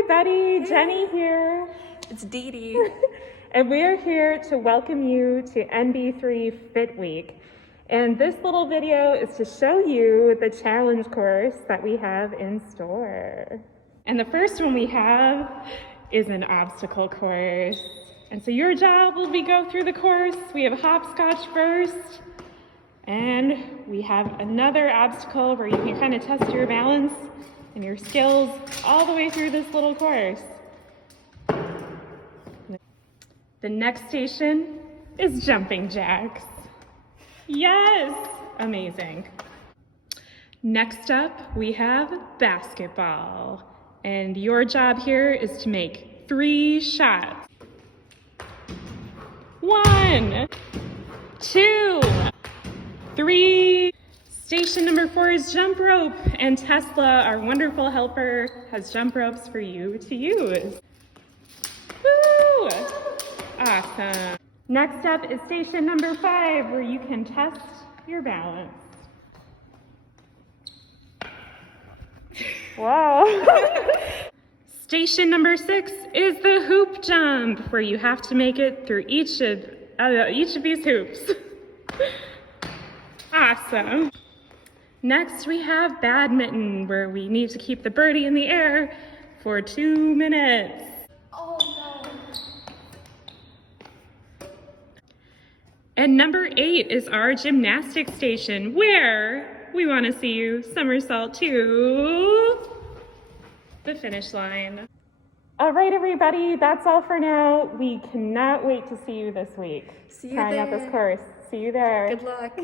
everybody, Jenny here. It's Dee Dee. And we're here to welcome you to NB3 Fit Week. And this little video is to show you the challenge course that we have in store. And the first one we have is an obstacle course. And so your job will be go through the course. We have hopscotch first. And we have another obstacle where you can kind of test your balance and your skills all the way through this little course. The next station is jumping jacks. Yes, amazing. Next up, we have basketball. And your job here is to make 3 shots. 1, 2, 3. Station number 4 is jump rope, and Tesla, our wonderful helper, has jump ropes for you to use. Woo! Awesome. Next up is station number 5, where you can test your balance. Wow. Station number 6 is the hoop jump, where you have to make it through each of these hoops. Awesome. Next we have badminton, where we need to keep the birdie in the air for 2 minutes. Oh no. And number 8 is our gymnastics station, where we want to see you somersault to the finish line. All right, everybody, that's all for now. We cannot wait to see you this week. See you trying there. out this course. See you there. Good luck.